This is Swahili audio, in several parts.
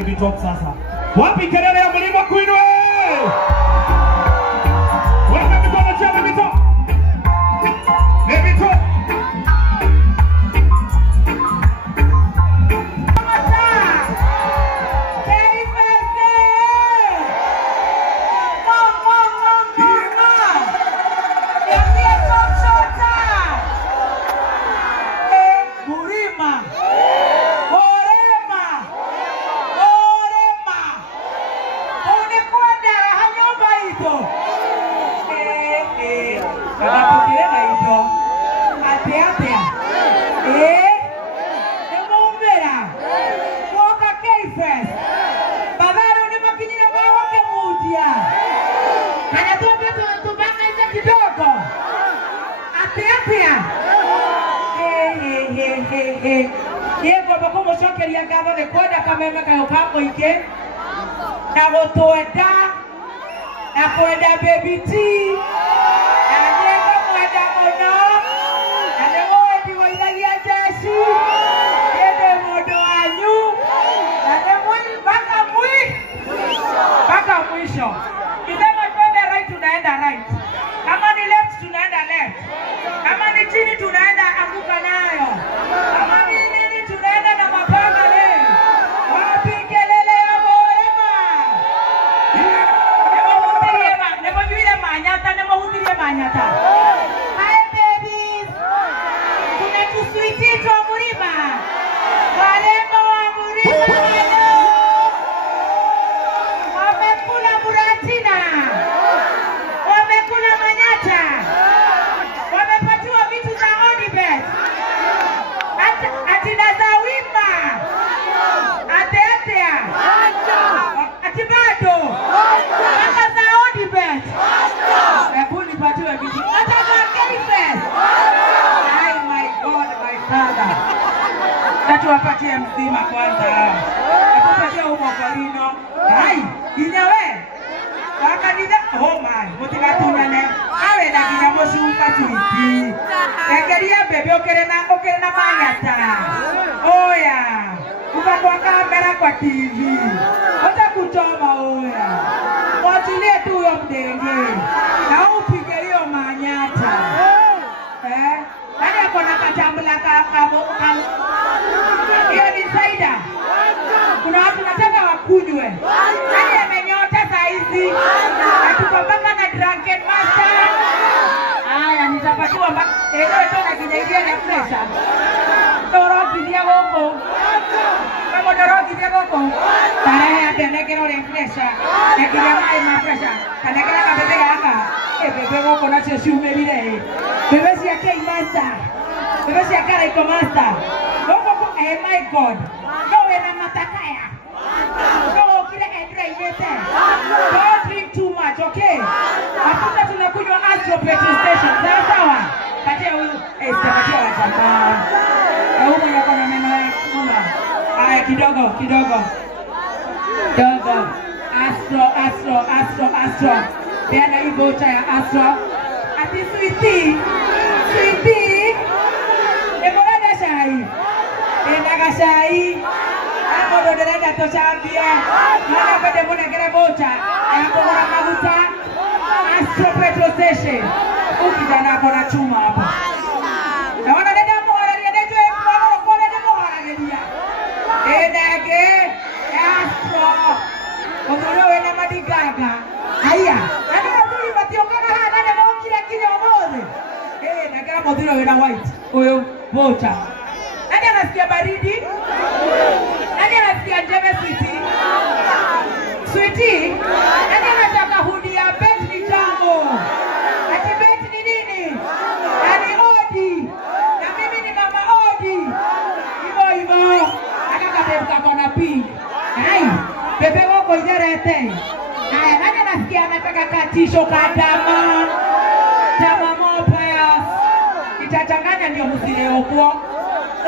baby top sasa. Wapi kelele ya mlima kuinua? Weka mikono juu baby top. Baby top. Yego bakomo shokeria gaba de kwenda kameme ka ukako ike na gotoenda na kwenda baby tea na yego kwenda ono na leo ndi wailagia jeshi ende modo anyu na leo baka mwisho kisema twende right tunaenda right kama ni left tunaenda left kama ni chini tunaenda anguka nayo kama ni nini tunaenda na mapanga leo wapi kelele ya morema nebo hutirie manyata hi babies kuna tuswiti tu mlima warembo wa mlima wamekula buratina wamekula manyata wamepatiwa vitu za Odibet atina za wimba atetea atibado mpaka za Odibet hebu nipatiwe vitu hata za K-Fest. Ay my God my father tatu wapatie mzima kwanza hebu patie huko korino hai inyawe wakanida oh my motivatunane awe na kinyamo shuka tuiti ekeria bebe okere na manyata oya kwa kamera kwa TV hata kuchoma oya wachilie tu huyo mdenge na upige hiyo manyata nani ako na kachambula hiyo ni cider kuna watu nataka wakunywe nani amenyota saizi atukopanga na drunken master aya nitapatiwa na kinyaingia na pressure toroki dia goko kama toroki dia goko tarehe ya tenekero ya pressure na kinyama ya pressure kanekera kabebe gaka bebe goko na sio umelile bebe si yake master bebe si yake iko master goko my God no ena matakaya no kile endrivete don't drink too much okay hakuna tunakunywa Astro petrol station sawa katia huyu katia jamaa huyu yako na meno ya kumba haya kidogo Astro tena hii voucher ya Astro ati sweetie emorada shai endaga shai hapo ndo dada tochambia mwana pende mbona kile voucher hapo kuna mafuta Astro petrol station ukijana hapo na chuma hapo naona dada mora ndio mbona kwa dada mora ndio edage Astro Omono wena madigaga. Haya. Ana tuli batiokana hana na kila kile omode. Nakala modiro wena white. Huyo voucher. Nani anasikia baridi? Nani anasikia njeve sweetie? Nani anataka hudi ya bet ni jambo? Ati bet ni nini? Ani odi. Na mimi ni mama odi. Hivyo. Akakapebuka kona pink. Hai. Bebe wako ijarete. Haya, nani anasikia anataka katisho kadama? Tama mopayas. Itachanganya ndio msile okwo.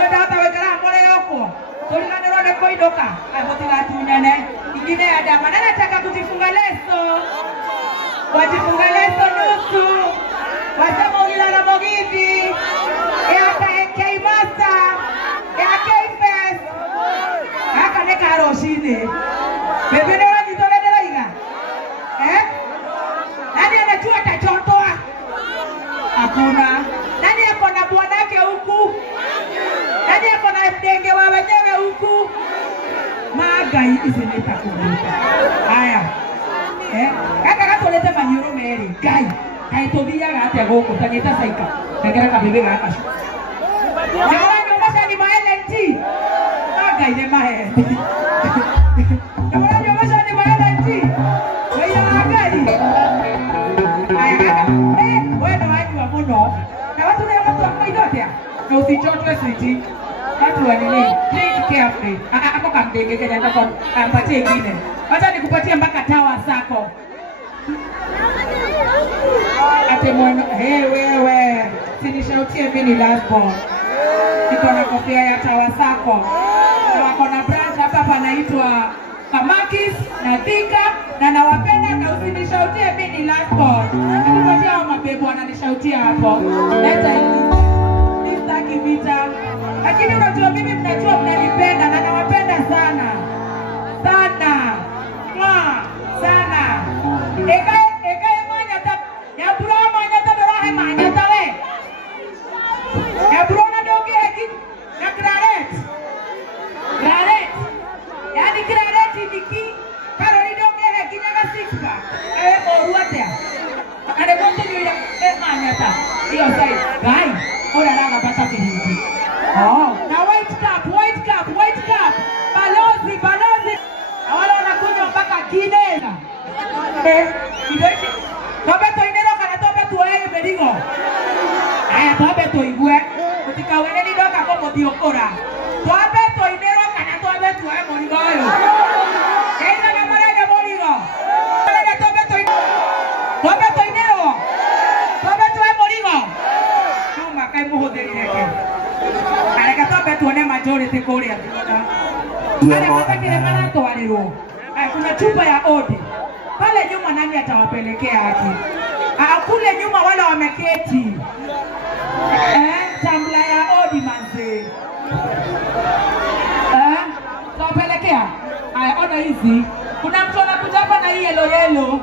Ndio hata wekera mbole okwo. Tulina nirode koidoka. Hapo tunatunyane. Ingine ya dama. Nani anataka kujifunga leso? Wajifunga leso nusu. Wasema ulilala mogivi. Ya K-Master. Ya K-Fest. Haka neka roshi. nini? Bebele wajitolea laiga. Nani anajua atachotoa? Hakuna. Nani ako na bwanake huku? Nani ako na mdenge wa wenyewe huku? Magai hizi nitakulipa. Haya. Kaka katolete manyoro meri. Gai. Kaitobia gate goko tanyeta saika. Ngera kabebe gaka. Jara nyobasha ni maelenti. Magai ne mahe. Jara nyobasha ni maelenti. Weya gari. Aya. Wewe wajua muno. Na watu leo watu wakaidotya. Na usichochwe switi. Watu wanini? Think carefully. Ako kamdenge kenya ndako ampatie ingine. Wacha nikupatie mpaka tawa zako. Ate mwana, hey wewe, sinishautie mimi last born. Niko na kofia ya tawa zako. Wako na branch hapa panaitwa Kamakis na Thika na nawapenda na usinishautie mimi last born. Nikupatia hao mabebo wananishautia hapo. Leta hivi. Sitaki vita. Lakini unajua mimi mnajua mnanipenda na nawapenda sana. Sana. Sana. Ekae manyata. Ya bro manyata dorahe manyata we. Ya bro na doge heki. Na kraret. Kraret. Yani kraret indiki. Karo ni doge heki nyaga six pack. Ewe moruatea. Ane gote nyo ya manyata. Iyo sai. Gai. Ora raga bata kihindi. Oh. Na white cap. Balozi. Awala wanakunywa mpaka kinena. Kidoki. Tobe to inero kana tobe to ewe merigo. Aya tobe to igwe. Kutika wene ni doka komo diokora. Tobe to inero kana tobe to ewe morigo yo. Eina na marege morigo. Tobe to inero. Tobe to ewe morigo. Chuma kai muhoderi neke. Areka tobe to ne majority korea. Anapata kile manato waliro. Kuna chupa ya odi. Pale nyuma nani atawapelekea haki? Kule nyuma wale wameketi. Tambla ya odi manze. Tawapelekea. Ona hizi. Kuna mtu anakuja hapa na hii yellow.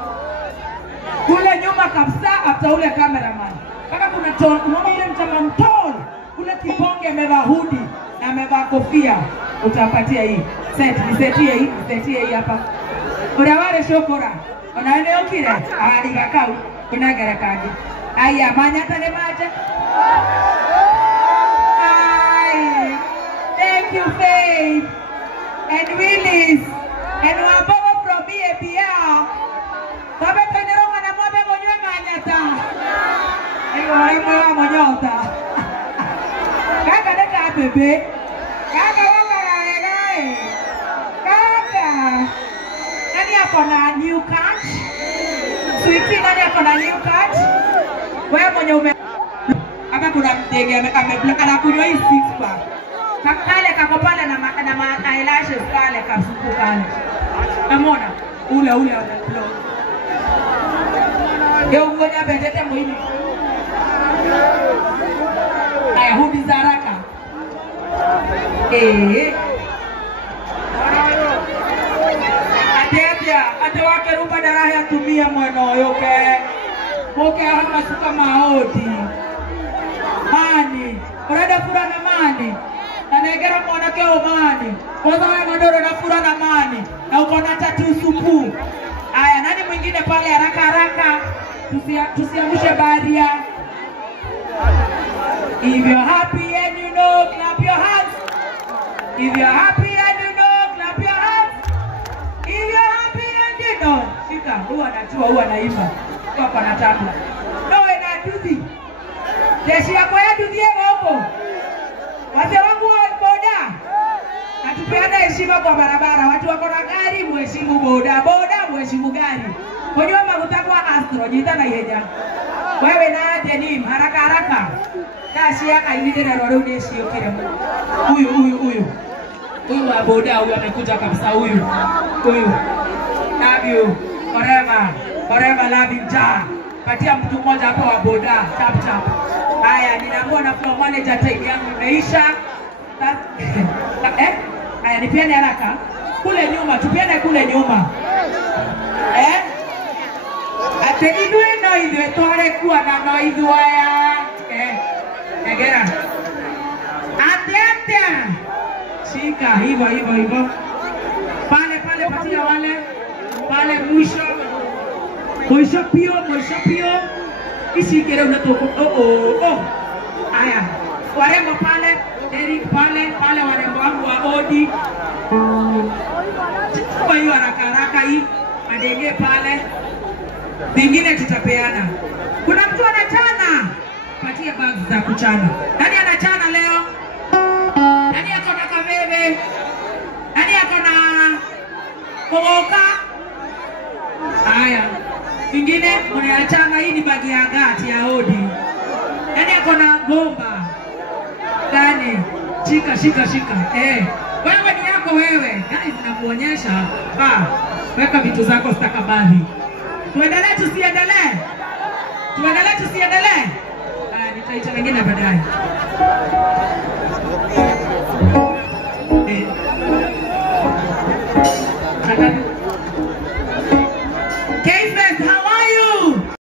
Kule nyuma kabisa after ule cameraman. Kaka kuna ton, unaona ile mtama mtol. Kule kibonge amevaa hoodie na amevaa kofia. Utampatia hii. Setie hii hapa. Uraware shokora. Unaende okire? Igakau. Kuna garakaji. Aya manyata ne maja. Ay. Thank you Faith. And Willis. And Wababa from BAPL. Tabe teneronga na mwabe mwenye manyata. Ewa monyota. Kaka deka bebe. Kaka nani ako na new card? Sweetie nani ako na new card? Wewe mwenye ume hapa kuna mdege ameblock anakunywa hii six pack. Kakale kakopanda na eyelashes kale kasuku kale. Umeona? Ule ameblock. Yeye ngoja betete muhimu. Aya hudi za haraka. Ate wake rumba darahe atumia mweno yoke. Moke hama suka maodi. Mani. Kurada furana mani. Na negera mwana keo mani. Kwanza wale mandoro na furana mani. Na ukona tatu supu. Aya nani mwingine pale haraka. Tusiamushe baria. If you're happy and you know, clap your hands. If you're happy and you know, clap your hands. If you're happy and you know, shika, huwa naimba. Kwa na tabla. No ena duthi. Jeshi yako ya duthi huko. Wazee wangu wa boda. Natupeana heshima kwa barabara. Watu wako na gari, mheshimu boda, mheshimu gari. Kwenye magutakwa Astro, jita na yeja. Wewe na denim haraka. Kashi yaka ilide na roro uneshi yokire. Huyu. Huyu wa boda huyu amekuja kabisa huyu. Love you. Forever love you ja. Patia mtu mmoja hapo wa boda, tap. Haya, ninaambiwa na floor manager time yangu imeisha. Haya nipiane haraka. kule nyuma, tupiane kule nyuma. Ate idwe no idwe tore kuwa na no idwaya. Egera. Ate. Shika hivyo. Pale patia wale. Pale mwisho pio. Isikere unatoko. Aya. Warembo pale, Eric pale warembo wangu wa Odi. Kwa hiyo haraka hii, madege pale. Vingine tutapeana. Kuna mtu anachana? Patia bags za kuchana. Nani anachana leo? Nani ako na kaveve? Nani ako na komoka? Haya. Vingine mnachana, hii ni bagi ya gati ya Odi. Nani ako na gomba? Gani? Shika. Wewe ni yako wewe. Guys, nakuonyesha. Weka vitu zako stakabadhi. Tuendelee tusiendelee? Nitaita wengine baadaye.